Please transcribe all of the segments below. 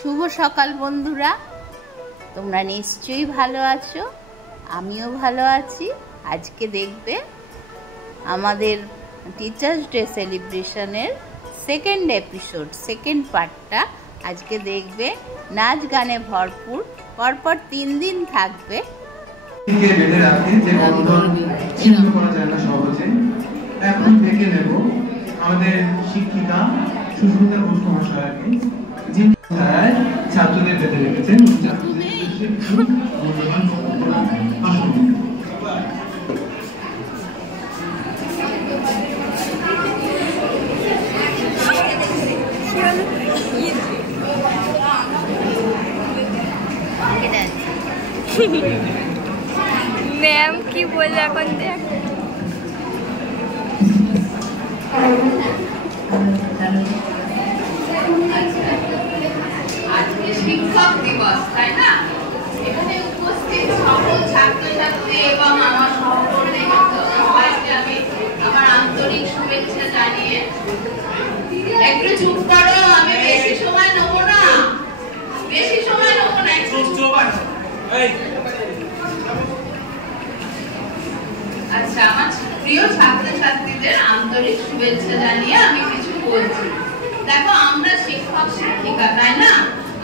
শুভ সকাল বন্ধুরা, তোমরা নিশ্চয়ই ভালো আছো, আমিও ভালো আছি। আজকে দেখবে আমাদের টিচার্স ডে সেলিব্রেশনের সেকেন্ড এপিসোড, সেকেন্ড পার্টটা আজকে দেখবে। নাচ গানে ভরপুর, পরপর 3 দিন থাকবে। এখন থেকে নেব আমাদের শিক্ষিকা সুস্মিতা ঘোষ মহাশয়কে, যিনি ছাত্রদের বেঁধে রেখেছেন। ম্যাম কি বললে এখন দেখ। আজকে শিক্ষক দিবস, তাই না? এখানে উপস্থিত সকল ছাত্রছাত্রী এবং আমার সবাইকে আমি আমার আন্তরিক শুভেচ্ছা জানিয়ে, একটু চুপ করো, আমি বেশি সময় নেব না, আচ্ছা, আমার প্রিয় ছাত্রছাত্রীদের আন্তরিক শুভেচ্ছা জানিয়ে আমি কিছু বলছি। দেখো, আমরা শিক্ষক শিক্ষিকা, তাই না?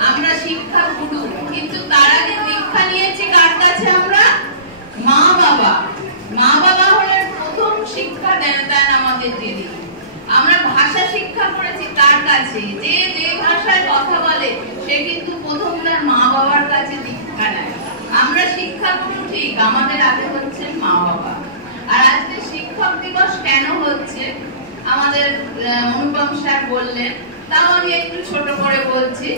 আমরা শিক্ষা গুরু, কিন্তু তার আগে দীক্ষা নিয়েছি কার কাছে? আমরা মা বাবা হলেন প্রথম শিক্ষা দেন আমাদের দিদি। আমরা ভাষা শিক্ষা করেছি তার কাছে, যে ভাষায় কথা বলে সে কিন্তু প্রথম তার মা বাবার কাছে দীক্ষা নেয়। আমরা শিক্ষা গুরু ঠিক, আমাদের আগে হচ্ছেন মা বাবা। আর আজকে শিক্ষক দিবস কেন হচ্ছে আমাদের অনুপম স্যার বললেন, তাও আমি একটু ছোট করে বলছি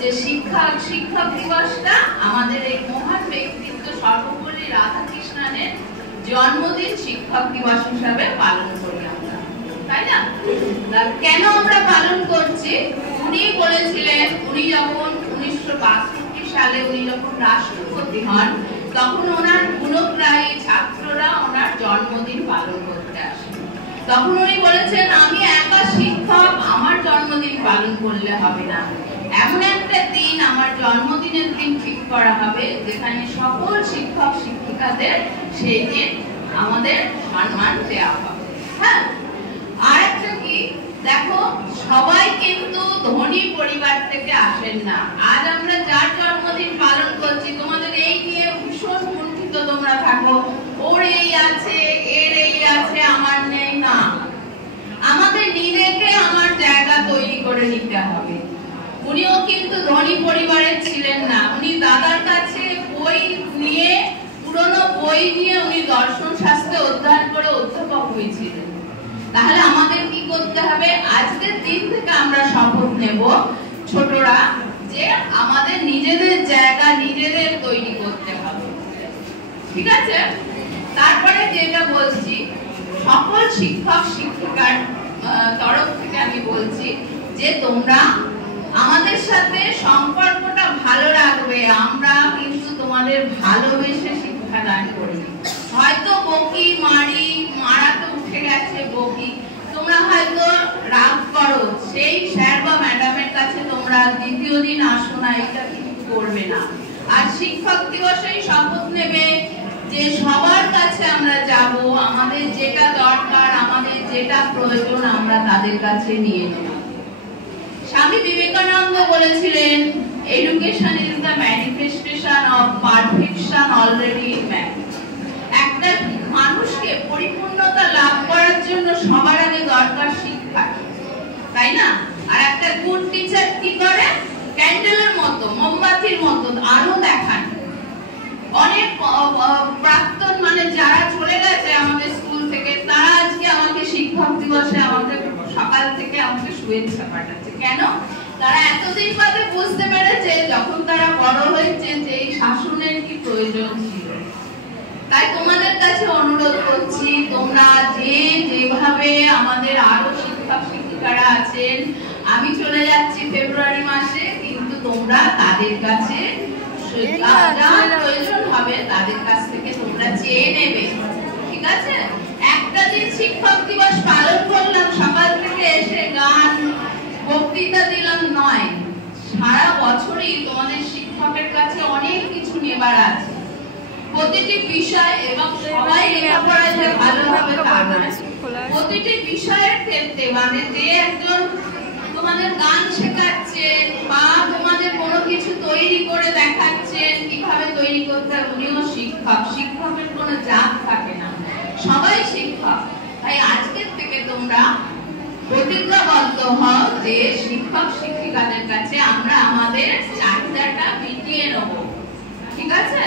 যে শিক্ষক দিবসটা আমাদের এই মহান ব্যক্তিত্ব সর্বপল্লী রাধাকৃষ্ণনের জন্মদিন শিক্ষক দিবস হিসাবে পালন করি আমরা, তাই না? কেন আমরা পালন করছি? উনি বলেছিলেন, উনি যখন 1962 সালে উনি যখন রাষ্ট্রপতি হন, তখন ওনার গুণগ্রাহী ছাত্ররা ওনার জন্মদিন পালন করতে আসে। তখন উনি বলেছেন, আমি একা শিক্ষক, আমার জন্মদিন পালন করলে হবে না, এমন একটা দিন আমার জন্মদিনের দিন ঠিক করা হবে যেখানে সকল শিক্ষক শিক্ষিকাদের সেই দিন আমাদের সম্মান দেওয়া হবে। হ্যাঁ, আর একটা কি, দেখো, সবাই কিন্তু ধনী পরিবার থেকে আসেন না। আজ আমরা যার জন্মদিন পালন করছি, তোমাদের এই নিয়ে ভীষণ কুণ্ঠিত তোমরা থাকো, ওর এই আছে, এর এই আছে, আমার নেই। না, আমাদের নিজেকে আমার জায়গা তৈরি করে নিতে হবে। উনিও কিন্তু ধনী পরিবারের ছিলেন না, উনি দাদার কাছে বই নিয়ে, পুরনো বই নিয়ে উনি দর্শন শাস্ত্রে অধ্যয়ন করে অধ্যাপক হয়েছিলেন। তাহলে আমাদের কি করতে হবে? আজকের দিন থেকে আমরা শপথ নেব ছোটরা, যে আমাদের নিজেদের জায়গা নিজেদের তৈরি করতে হবে, ঠিক আছে? তারপরে যেটা বলছি, সকল শিক্ষক শিক্ষিকার তরফ থেকে আমি বলছি যে তোমরা আমাদের সাথে সম্পর্কটা ভালো রাখবে। আমরা কিন্তু তোমাদের ভালোবেসে শিক্ষা দান করি। হয়তো বকি মারি, মারা তো উঠে গেছে, বকি, তোমরা হয়তো রাগ করো, সেই স্যার বা ম্যাডামের কাছে তোমরা দ্বিতীয় দিন আসো না, এটা কিন্তু করবে না। আর শিক্ষক দিবসেই শপথ নেবে যে সবার কাছে আমরা যাব, আমাদের যেটা দরকার, আমাদের যেটা প্রয়োজন আমরা তাদের কাছে নিয়ে নেব। স্বামী বিবেকানন্দ বলেছিলেন, education is the manifestation of perfection already in man. একটা মানুষকে পরিপূর্ণতা লাভ করার জন্য সবার আগে দরকার শিক্ষা, তাই না? আর একটা গুড টিচার কি করে? ক্যান্ডেলের মতো, মোমবাতির মতো আলো দেখান। অনেক প্রাক্তন, মানে যারা চলে গেছে আমাদের স্কুল থেকে, তারা আজকে আমাকে শিক্ষক দিবসে আমাদের সকাল থেকে আমাকে শুভেচ্ছা পাঠাচ্ছে। কেন? তারা এতদিন বাদে বুঝতে পেরেছে, যখন তারা বড় হয়েছে, যে এই শাসনের কি প্রয়োজন ছিল। তাই তোমাদের কাছে অনুরোধ করছি, তোমরা যেভাবে আমাদের আরো শিক্ষক শিক্ষিকারা আছেন, আমি চলে যাচ্ছি ফেব্রুয়ারি মাসে, কিন্তু তোমরা তাদের কাছে যা প্রয়োজন হবে তাদের কাছ থেকে তোমরা চেয়ে নেবে, ঠিক আছে? একটা দিন শিক্ষক দিবস পালন করলাম, সকাল থেকে এসে গান বক্তৃতা দিলাম নয়, সারা বছর করি তোমাদের শিক্ষকের কাছে অনেক কিছু নেবার আছে। প্রতিটি বিষয় এবং সবাই লেখাপড়ায় যে ভালো হবে তা নয়। প্রতিটি বিষয়ের ক্ষেত্রে মানে যে একজন তোমাদের গান শেখাচ্ছেন বা তোমাদের কোনো কিছু তৈরি করে দেখাচ্ছেন কিভাবে তৈরি করতে হয়, উনিও শিক্ষক। শিক্ষকের কোনো জাত থাকে না, সবাই শিক্ষক। তাই আজকের থেকে তোমরা প্রতিজ্ঞাবদ্ধ হও যে শিক্ষক শিক্ষিকাদের কাছে আমরা আমাদের চাহিদাটা মিটিয়ে নেব। ঠিক আছে?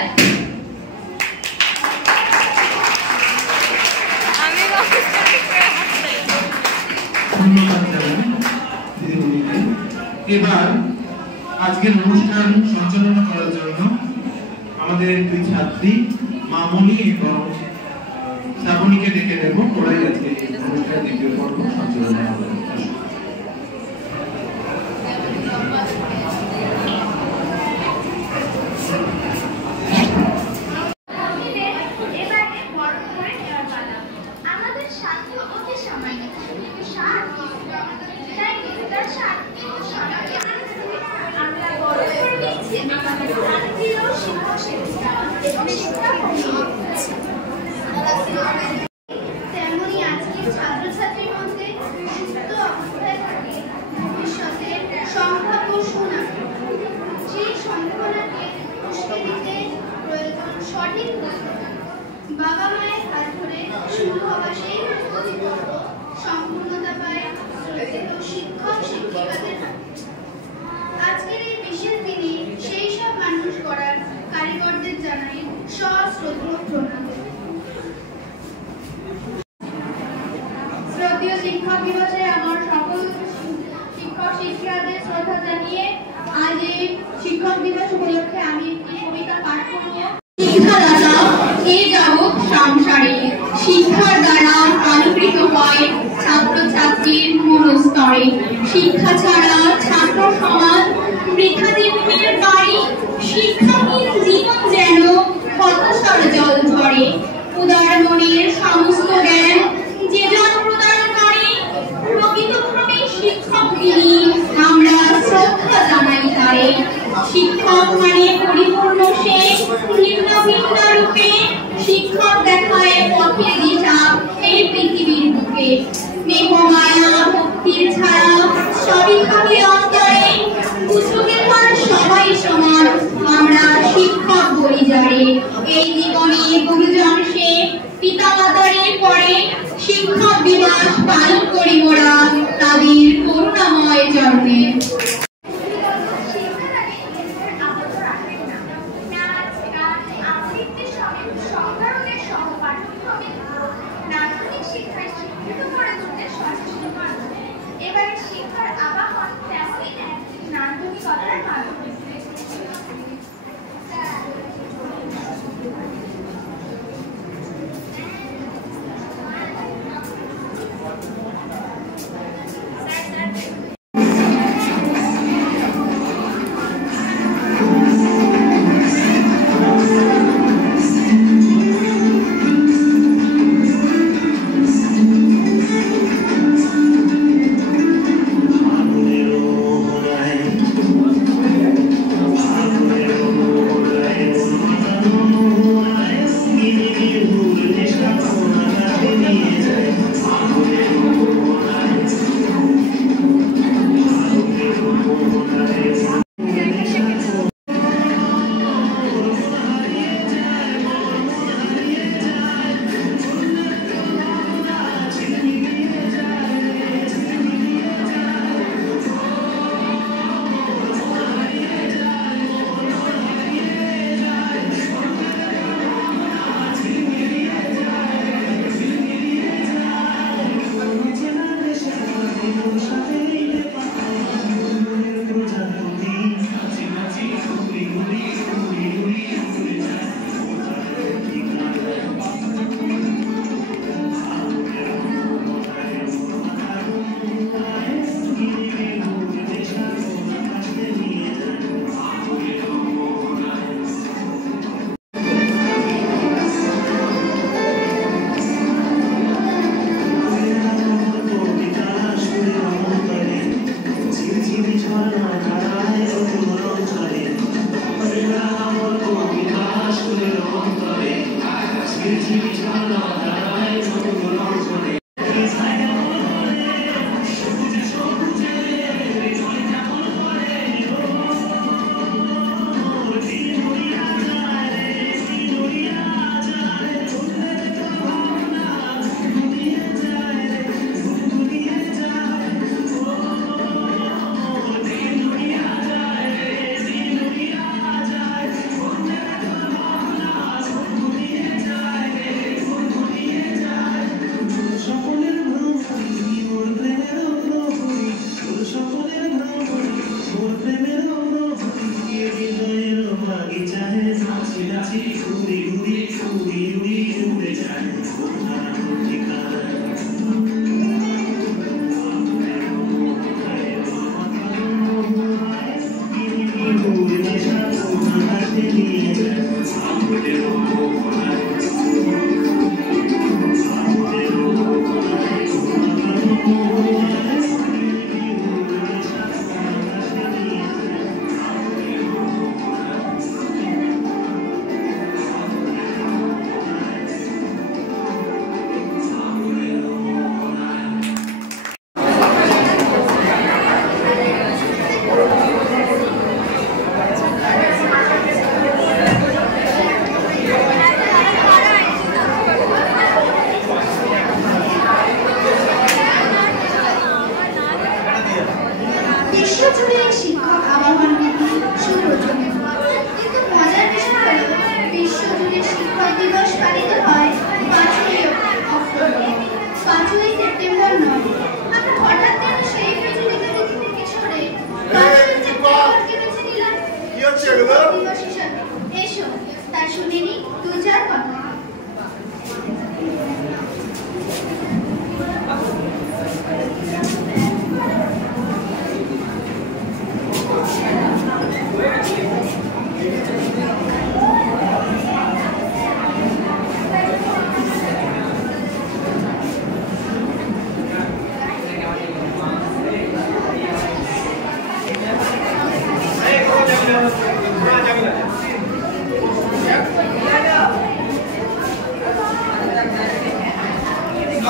ধন্যবাদ জানাই দিদিমণিকে। এবার আজকের অনুষ্ঠান সঞ্চালনা করার জন্য আমাদের দুই ছাত্রী মামনি এবং শ্রাবণীকে ডেকে নেব। ওরাই আজকে অনুষ্ঠানের দ্বিতীয় পর্ব সঞ্চালনা করবে। তেমনি আজকের ছাত্রছাত্রীর মধ্যে সুস্থ অবস্থায় থাকে ভবিষ্যতের সম্ভাব্য সুনাম। সেই সম্ভাবনাকে উস্কে দিতে প্রয়োজন সঠিক প্রস্তুতি। বাবা মায়ের হাত ধরে শুরু হওয়া সেই প্রস্তুতি পর্ব সম্পূর্ণতা পায় শ্রদ্ধেয় শিক্ষক শিক্ষিকাদের হাতে। আজকের এই বিশেষ দিনে সেই সব মানুষ গড়ার কারিগরদের জানাই সশ্রদ্ধ প্রণাম। শ্রদ্ধেয় শিক্ষক দিবসে আমার সকল শিক্ষক শিক্ষিকাদের শ্রদ্ধা জানিয়ে আজ এই শিক্ষক দিবস উপলক্ষে আমি একটি কবিতা পাঠ করব। শিক্ষাদাতা এ যাবৎ সংসারে শিক্ষার দ্বারা আলোকিত হয় ছাত্রছাত্রীর মনস্তরে। শিক্ষা ছাড়া ছাত্র সমাজ বৃথা জীবনের বাড়ি। শিক্ষাহীন জীবন যেন হতাশার জল ঝরে। উদার মনের সমস্ত জ্ঞান যে জন প্রদান করে, প্রকৃতভাবে শিক্ষক তিনি, আমরা শ্রদ্ধা জানাই তারে। শিক্ষক মানে পরিপূর্ণ সে ভিন্ন ভিন্ন রূপে। শিক্ষক দেখায় পথের দিশা এই পৃথিবীর বুকে। স্নেহ মায়া ভক্তির ছায়া সবই থাকে অন্তরে। যুগের মান সবাই সমান, আমরা শিক্ষক বলি যারে। এই জীবনে গুরুজন সে পিতা মাতারে পরে। শিক্ষক দিবস পালন করি মোরা তাদের করুণাময় জন্মে। এবারে শিক্ষার আবাহন তেমনই এক নান্দনিকতার মাধ্যমে।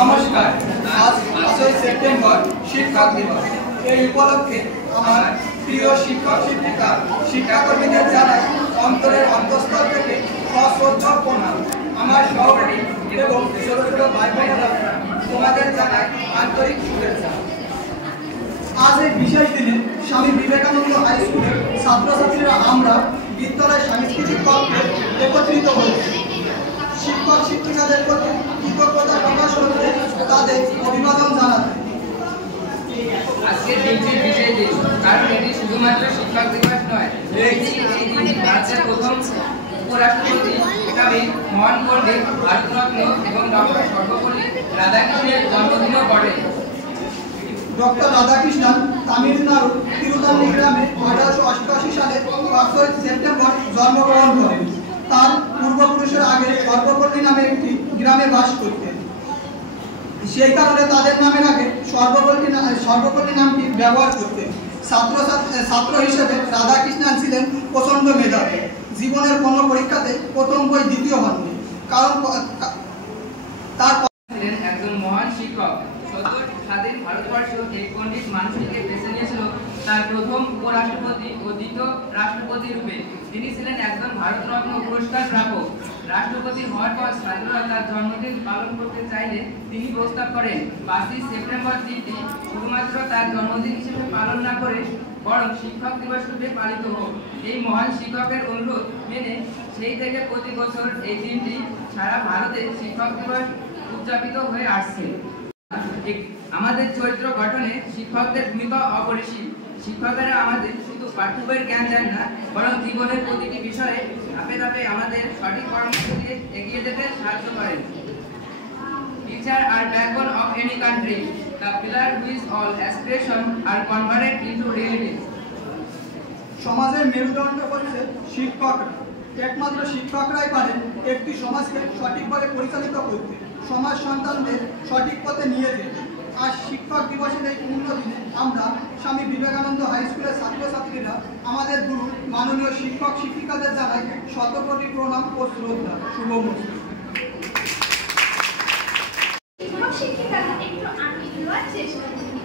নমস্কার, আজ 5ই সেপ্টেম্বর শিক্ষক দিবস। এই উপলক্ষে আমার প্রিয় শিক্ষক শিক্ষিকা শিক্ষাকর্মীদের জানাই অন্তরের অন্তঃস্থল থেকে সশ্রদ্ধ প্রণাম। আমার সহপাঠী এবং ছোট ছোট ভাই বোনেরা তোমাদের জানাই আন্তরিক শুভেচ্ছা। আজ এই বিশেষ দিনে স্বামী বিবেকানন্দ হাই স্কুলের ছাত্রছাত্রীরা আমরা বিদ্যালয় সাংস্কৃতিক কক্ষে একত্রিত হয়েছি। শিক্ষক শিক্ষিকাদের প্রতি কৃতজ্ঞতা প্রকাশ করতে তাদের অভিবাদন জানাতে। আজকের দিনটি বিশেষ দিন, কারণ এটি শুধুমাত্র শিক্ষক দিবস নয়, এই দিন ভারতের প্রথম উপরাষ্ট্রপতি কবি মহান পণ্ডিত ভারতরত্ন এবং ডক্টর সর্বপল্লী রাধাকৃষ্ণের জন্মদিনও বটে। ডক্টর রাধাকৃষ্ণন তামিলনাড়ুর তিরুতাল্লি গ্রামে 1888 সালে 5ই সেপ্টেম্বর জন্মগ্রহণ করেন। তার পূর্বপুরুষের আগে সর্বপল্লী নামে একটি গ্রামে বাস করতেন। সেই কারণে তাদের নামের আগে সর্বপল্লী নামটি ব্যবহার করতেন। ছাত্র হিসেবে রাধাকৃষ্ণন ছিলেন প্রচন্ড মেধাবী। জীবনের কোনো পরীক্ষাতে প্রথম বই দ্বিতীয় হননি, কারণ তার ছিলেন একজন মহান শিক্ষক। সদ্য স্বাধীন ভারতবর্ষ এক পণ্ডিত মানুষটিকে বেছে নিয়েছিল তার প্রথম উপরাষ্ট্রপতি ও দ্বিতীয় রাষ্ট্রপতি রূপে। তিনি ছিলেন একজন ভারতরত্ন পুরস্কার প্রাপক। রাষ্ট্রপতি হওয়ার পর স্বাধীনতা তার জন্মদিন পালন করতে চাইলে তিনি প্রস্তাব করেন 5ই সেপ্টেম্বর দিনটি শুধুমাত্র তার জন্মদিন হিসেবে পালন না করে বরং শিক্ষক দিবস রূপে পালিত হোক। এই মহান শিক্ষকের অনুরোধ মেনে সেই থেকে প্রতি বছর এই দিনটি সারা ভারতে শিক্ষক দিবস উদযাপিত হয়ে আসছে। আমাদের চরিত্র গঠনে শিক্ষকদের ভূমিকা অপরিসীম। শিক্ষকেরা আমাদের শুধু পাঠ্য বইয়ের জ্ঞান দেন না, বরং জীবনের প্রতিটি বিষয়ে ধাপে ধাপে আমাদের সঠিক পরামর্শ দিয়ে এগিয়ে যেতে সাহায্য করেন। Teachers are backbone of any country. The pillar which all aspirations are converted into reality. সমাজের মেরুদণ্ড হচ্ছে শিক্ষকরা। একমাত্র শিক্ষকরাই পারেন একটি সমাজকে সঠিকভাবে পরিচালিত করতে, সমাজ সন্তানদের সঠিক পথে নিয়ে যেতে। আজ শিক্ষক দিবসের এই পূর্ণ দিনে আমরা স্বামী বিবেকানন্দ হাই স্কুলের ছাত্রছাত্রীরা আমাদের গুরু মাননীয় শিক্ষক শিক্ষিকাদের জানাই শতকোটি প্রণাম ও শ্রদ্ধা। শুভমস্তু। শিক্ষক শিক্ষিকারা একটু আনন্দ নেওয়ার চেষ্টা করুন।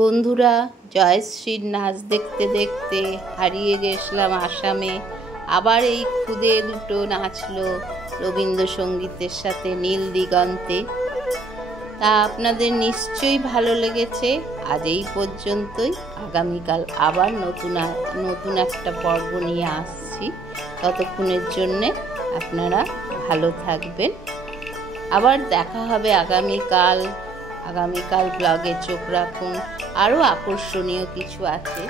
বন্ধুরা, জয়শ্রীর নাচ দেখতে দেখতে হারিয়ে গেছিলাম আসামে। আবার এই খুদে দুটো নাচলো রবীন্দ্রসঙ্গীতের সাথে নীল দিগন্তে। তা আপনাদের নিশ্চয়ই ভালো লেগেছে। আজ এই পর্যন্তই। আগামীকাল আবার নতুন একটা পর্ব নিয়ে আসছি। ততক্ষণের জন্যে আপনারা ভালো থাকবেন। আবার দেখা হবে আগামীকাল ব্লগে চোখ রাখুন। আরও আকর্ষণীয় কিছু আছে।